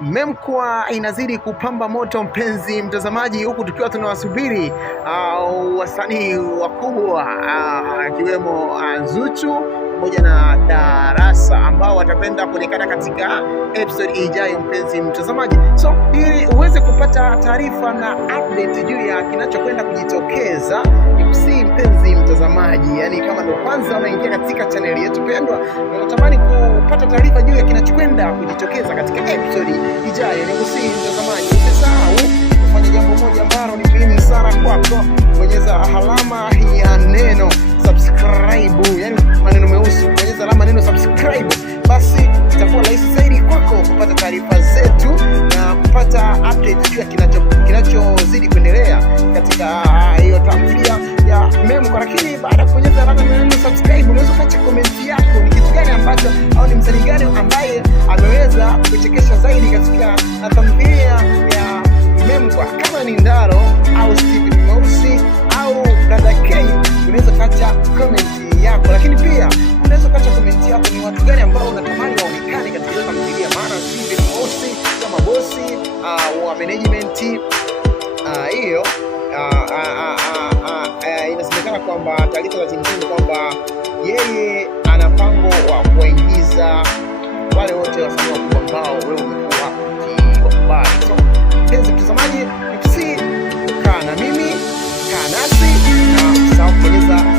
Memkwa inazidi kupamba moto, mpenzi mtazamaji, huku tukiwa tunawasubiri wasanii wakubwa akiwemo Zuchu pamoja na Darasa ambao watapenda kuonekana katika episode ijayo, mpenzi mtazamaji. So ili uweze kupata taarifa na update juu ya kinachokwenda kujitokeza, si mpenzi mtazamaji, yani kama ndio kwanza unaingia katika channel yetu pendwa na unatamani kupata taarifa juu ya kinachokwenda kujitokeza katika episode ijayo, ni usi mtazamaji, usisahau kufanya jambo moja ambalo ni muhimu sana kwako. Bonyeza alama ya neno subscribe, yani maneno meusi, bonyeza alama neno subscribe, basi itakuwa rahisi zaidi kwako kupata taarifa zetu na kupata update juu ya kinachozidi kuendelea katika hiyo tamthilia ya Memkwa. Lakini baada ya kubonyeza alama ya neno subscribe, unaweza kuacha comment yako, ni kitu gani ambacho au ni msanii gani ambaye ameweza kuchekesha zaidi katika tamthilia ya Memkwa, kama ni Ndaro au Steve Mausi au Dada K, unaweza kuacha comment yako. Lakini pia unaweza kuacha comment yako, ni watu gani ambao unatamani waonekane katika tamthilia, maana Steve Mausi kama bosi wa management hiyo inasemekana kwamba taarifa za chini kwamba yeye ana mpango wa kuingiza wale wote wasanii wakubwa ambao wewe umekuwa ukikubali. So mpenzi mtazamaji, kaa na mimi, kaa nasi na usahau kubonyeza